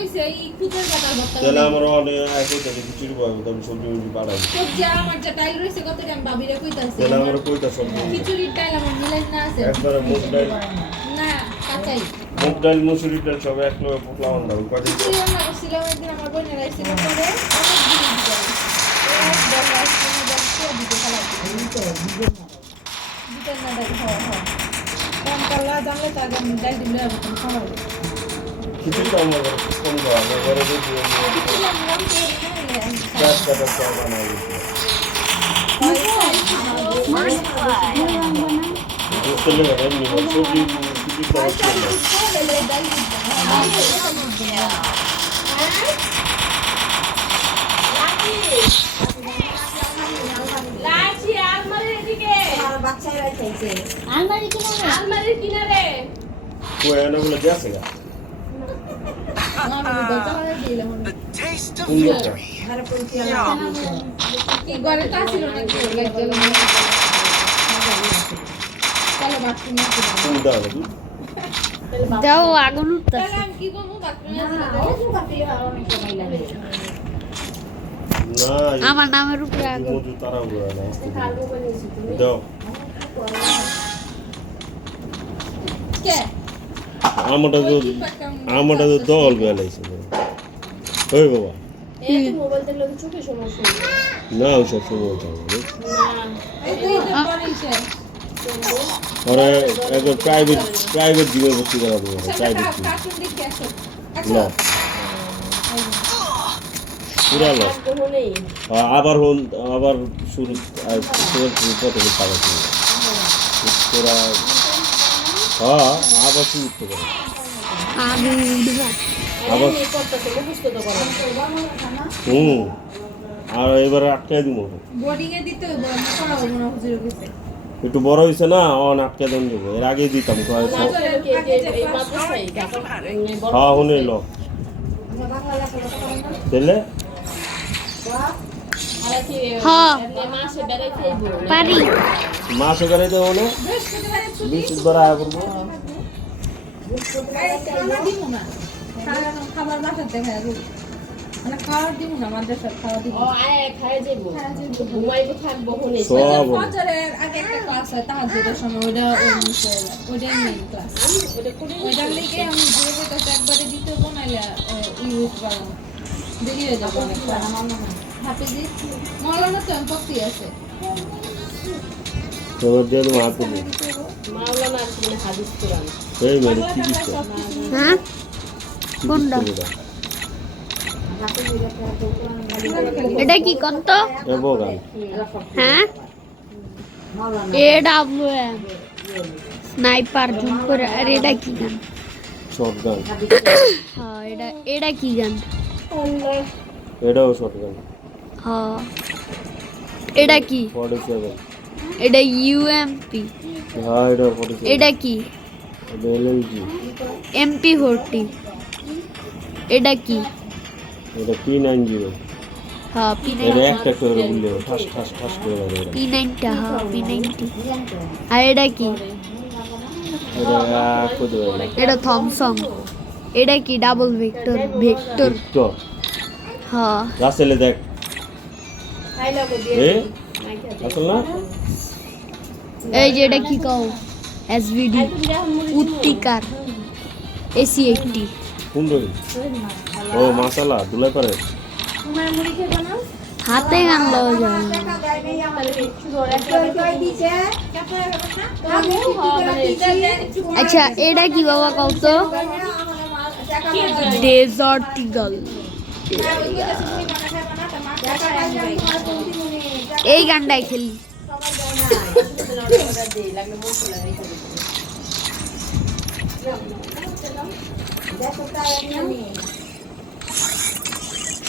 কইছে এই কুচের কাটার ভর্তা তাহলে আমার অনেক আইছে তাহলে খিচুড়ি পাবো তবে সবজি মুরগি পাঠাবো সবজি আমার যে টাইল রইছে কত টাইম ভাবিরে কইতাছে তাহলে আমার কইতা সবজি খিচুড়ির টাইল আমার মিলাই না আছে একবারে মুগ ডাল না কাঁচাই মুগ ডাল মুসুরি ডাল সব এক লগে পোকলাম না কয়দিন খিচুড়ি আমরা করছিলাম একদিন আমার বোনের আইছিল পরে অনেক দিন দিতে এক দল আসছে দিতে খালা দিতে না দেখ হ্যাঁ কম কালা জানলে তাকে ডাল দিলে আমি খাওয়া খিচুড়িটা আমার কম দাও ঘরে দিয়ে খিচুড়ি আমরা চাষ কাটা সব বানাই বুঝতে লেগে এমনি সবজি খিচুড়ি আলমারির কিনারে কই এনে বলে গেছে গা কোন লোকটা কি ঘরে তা ছিল নাকি চলো বাথরুমে কোন দাও নাকি দাও আগুন উঠতেছে তাহলে আমি কি করবো বাথরুমে না আমার নামের উপরে আগুন মধু তারা উড়া না দাও কে আমারটা তো দল বেলাইছে ওই বাবা না ওসব সময় ওরা একবার প্রাইভেট জীবন ভর্তি করা দেবো প্রাইভেট না পুরা লস আবার শুরু প্রথমে টাকা তোরা হ্যাঁ আবার শুরু করতে পারে আবার আর এবারে আটকাই দিব বোর্ডিং এ দিতে হবে না পড়াবো না হুজুর কাছে একটু বড় হয়েছে না অন আটকে দেন দেবো এর আগেই দিতাম হ্যাঁ শুনে লো তাহলে হ্যাঁ পারি মাসে বেড়াইতে হলো বৃহস্পতিবার আয়া করবো খাবার বাসাতে খাই মানে খাওয়ার দিব না মাদ্রাসার খাওয়া দিব সব ফজরের আগে একটা ক্লাস হয় তাহাজ্জুদের সময় ওইটাই মেইন ক্লাস ওইটার লেগে আমি দূরে বলতে একবারে দিতে বানাইলা ইউজ করলাম দেরি হয়ে যাবে অনেক হাফিজি মৌলানা তো পক্তি আছে তোমার দিয়ে তো মার করবো এই মানে কি দিচ্ছে হ্যাঁ কোনটা এটা কি কত এবগান হ্যাঁ A W M sniper zoom করে আর এটা কি গান শটগান হ্যাঁ এটা কি গান এটাও শটগান হ্যাঁ এটা কি 47 এটা ইউএমপি হ্যাঁ এটা 47 এটা কি এটা এলএলজি MP40 এটা কি এটা P90 হ্যাঁ এটা একটা করে বললে ঠাস ঠাস ঠাস করে ধরে P90 হ্যাঁ P90 আর এটা কি এটা কত বলে এটা থমসন এটা কি ডাবল ভেক্টর তো হ্যাঁ রাসেলে দেখ এ আসল না এই যে এটা কি কও এসভিডি উত্তিকার AC80 কোন রই ও মাশাআল্লাহ দুলাই পারে হাতে গান লওয়া যায় আচ্ছা এটা কি বাবা কও তো ডেজার্ট ইগল এই গানটাই খেলি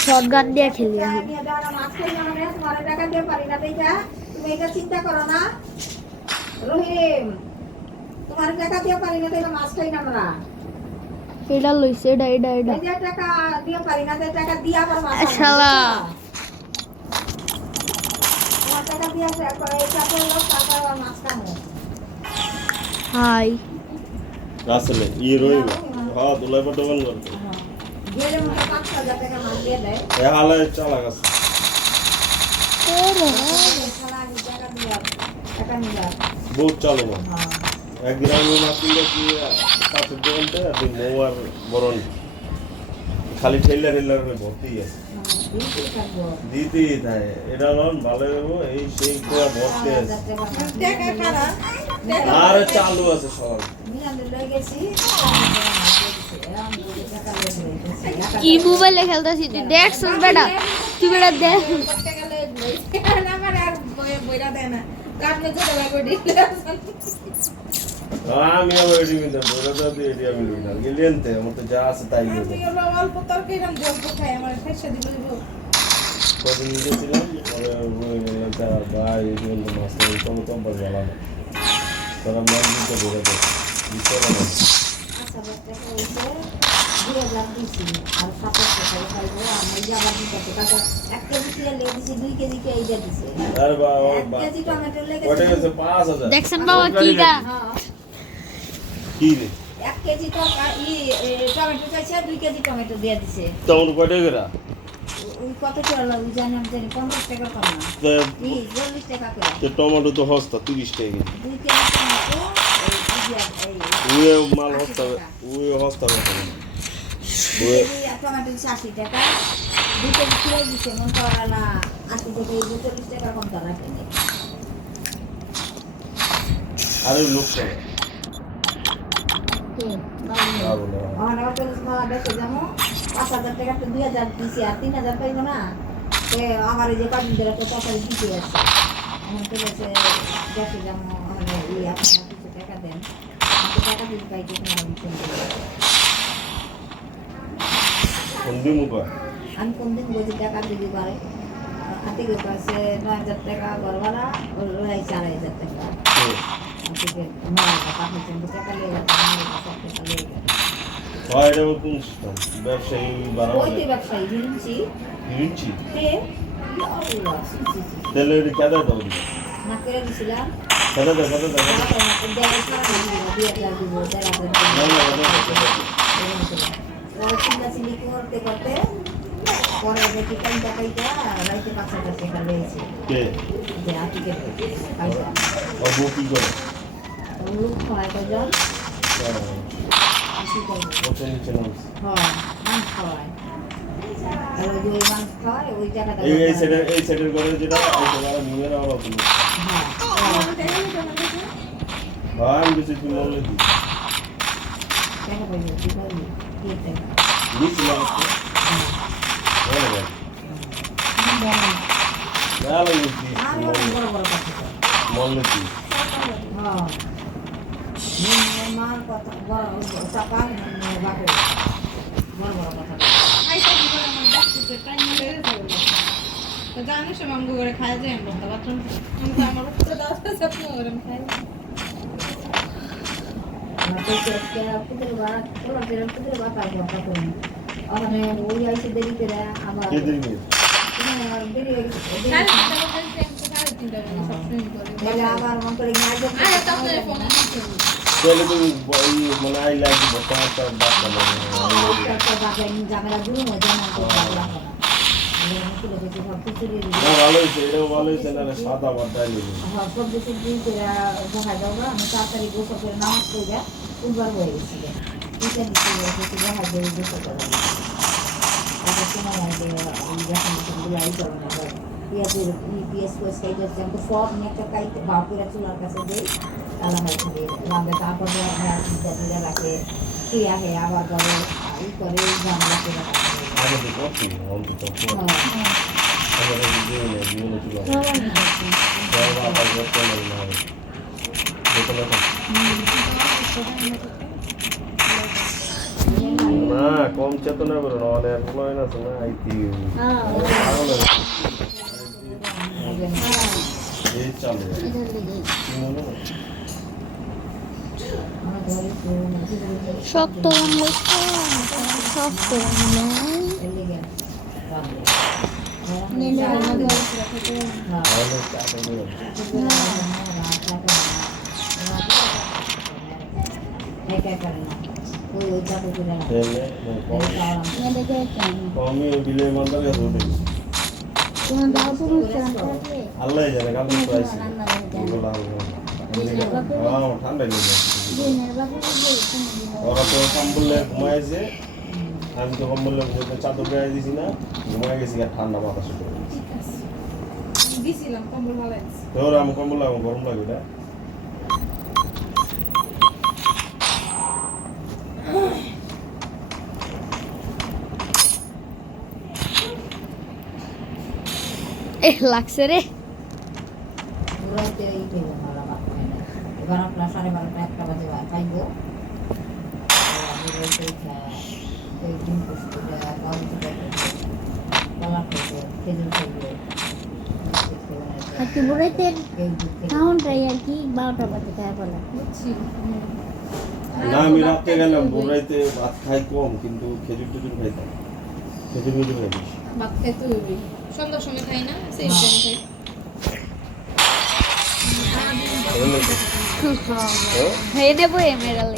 শর্ট গান দিয়ে খেলি এখন চিন্তা করো না রহিম তোমার টাকা দিয়ে পারি না তাই মাছ খাই না আমরা এটা লইছে এটা এই যে টাকা দিয়ে পারি না তাই টাকা দিয়া আবার মাছ শালা তোমার টাকা দিয়া এই টাকা লোক টাকা আবার মাছ খাবো হাই রাসেলে ই রই হ্যাঁ দুলাই পারে বল গেলে মনে 5,000 টাকা মাছ দিয়ে দেয় এ হালে চালাক আছে শালা আমি টাকা নিবা বহুত চালু না হ্যাঁ একদিন আমি মাছ কিনলে কি পাশের দোকানটা তুই মৌ আর বরণ খালি ঠেলার ভর্তি আছে দিতে থাকবো দিতেই থাকে এটা লন ভালো হবো এই সেই পুরো ভর্তি আছে টাকা খারাপ আর চালু আছে সব মিলানে লয়ে গেছি কি মোবাইলে খেলতেছি তুই দেখছিস বেটা তুই বেটা দেখ টাকা লয়ে আমার আর বইরা দেয় না কাটলে ছোট ভাই করে দিলে আমি আবার এটি মিলতে বলে দাও তুই এটি আমি লই না গেলেনতে আমার তো যা আছে তাই আমি লই হলো অল্প তরকারি রাম জল খাই আমার খাইছে দিল কদিন গেছিলাম পরে তার ভাই এই জন্য মাছ তো তো বড় জ্বালা না তারা মাছ দিতে বলে দাও দিতে পারে আচ্ছা বাচ্চা কইছে 2,000 দিছি আর 700 টাকা খাইবো আমি যাবার দিতে টাকা 1 কেজি তেল লেগে দিছি 2 কেজি কে এইটা দিছে আরে বাবা 1 কেজি টমেটো লেগে ওটা হচ্ছে 5000 দেখছেন বাবা কিটা হ্যাঁ কি রে 1 কেজি টমেটো চাইছে 2 কেজি টমেটো দিয়ে দিছে তোর কয়টা গেরা ওই কত করে লাগবে জানি আমি জানি 50 টাকা কম না এই 40 টাকা করে তে টমেটো তো হস্তা 30 টাকা 2 কেজি টমেটো এই উয়ে মাল হস্তা উয়ে হস্তা উয়ে টমেটো 80 টাকা 2 কেজি কিলো দিছে মন করা না 80 থেকে 40 টাকা কম তারা কিনে আরে লোক করে আরো না আমার আবার চল্লিশ মালা বেঁচে যাবো 5,000 টাকা তো 2,000 দিছি আর 3,000 পাইবো না আমার এই যে কদিন ধরে তো তরকারি দিতে আছে আমার তো বলছে বেঁচে যাবো মানে আপনারা কিছু টাকা দেন টাকা দিতে পাইতে কোন দিমু কয় আমি কোন দিন বলছি টাকা দিতে পারে হাতে গিয়ে পাশে 9,000 টাকা ঘর ভাড়া ওর 4,000 টাকা থেকে পাঠিয়েছেন টাকা লেগে যাচ্ছে টাকা লেগে গেছে হয় এটা কোন সিস্টেম ব্যবসায়ী বাড়ানো ওইতে ব্যবসায়ী হিরুচি হিরুচি কে আল্লাহ তাহলে এটা কেদা দাও না করে দিছিলাম কেদা দাও দিব চিল্লাচিল্লি করতে করতে পরে দেখি কোনটা পাইটা রাইতে 5,000 টাকা লেগেছে কে যে আতিকে পাইটা অবু কি করে লোক হয় কজন আসি করবো কত নিচে নাম হয় মাংস খাওয়ায় আর ওই যে মাংস খাওয়ায় ওই টাকাটা এই সেটের করে যেটা ওই টাকা নিয়ে নেওয়া হতো হ্যাঁ ভাই আমি কিছু কি মনে দিই টাকা পাইবে কি পাইবে কি টাকা নিছিলাম বলে ভাই ভালো নিছি আর বড় বড় কথা মনে দিই হ্যাঁ মার কথা বড় চাপা বাপে বড় বড় কথা খাইতে দিব আমার বাচ্চাদের টাইম হয়ে গেছে তো জানিস মামগো করে খাই যায় আমরা বাথরুম আমি তো আমার উপরে দাও স্বপ্ন করে খাই আমাদের কে কুদের বাত ওরা যেরকম কুদের বাত আর কথা করি ওখানে ওই আইসে দেরিতে আবার কে দিবি দেরি হয়ে সাড়ে গেছে 3টা সবসময় করে তাহলে আবার মন করে গাইড আরে তাহলে ফোন তাহলে তুমি মানে আই লাইক বর্তমান তার বাপ মানে জামেলা দূর হয়ে যায় না না ভালো হয়েছে এটাও ভালো হয়েছে না সাদা বাটাই সব দেশে দিন করে দেখা যাবো আমি তাড়াতাড়ি গোসল করে নামাজ করে উদ্বার হয়ে গেছি দেখা যাবে গোসল করে তারপর সময় গুলাই করে না পেঁয়াজের পেঁয়াজ করে সাইড হচ্ছে আমি তো সব নিয়ে একটা কাইতে বাপুরা চুলার কাছে দিই তাহলে হয় রাঁধে তারপর দিদা রাখে খেয়ে আহে আবার করে ই করে জানলা করে আমি তো করছি অন্তত আমাদের জীবনে জীবনে ছিল বাবা আবার করতে লাগে না দেখো না কম চেতনা করো না অনেক নয় না শোনা আইতি এই চালু শক্ত শক্ত থেকে কেন আমি বিলে ইমানদার কাছে দেখি তোমার দাও তুমি থাকলে আল্লাহ জানে কাল তো আইছি রান্না করে দেন এগুলো ঠান্ডা লেগে দিনের বাপু বলছে ওরা তো কম্বলে ঘুমাইছে আমি তো কম্বলে ঘুমাইতে চাদর গায়ে দিছি না ঘুমাই গেছি আর ঠান্ডা বাতাস করে ঠিক আছে দিছিলাম কম্বল ভালো আছে তোর আমি কম্বল আমার গরম লাগে এটা লাগছে রে ঘুরাইতে এই দেবো ভালো ভাত খাই না 12টা 12:30 1টা বাজে খাইব ঘুরাইতে এই দিন কষ্ট করে কলা খাইব খেজুর খাইব আর কি বুড়াইতে খাওনটাই আর কি 12টা বাজে খাওয়া বলা বুঝছি না আমি রাতে গেলাম ভোরাইতে ভাত খাই কম কিন্তু খেজুর টেজুর খাইতাম খেজুর মেজুর খাই বেশি ভাত খাইতে হইবে সন্ধ্যার সময় খাই না সেই টাইম খাই হয়ে নেবো এমেরাল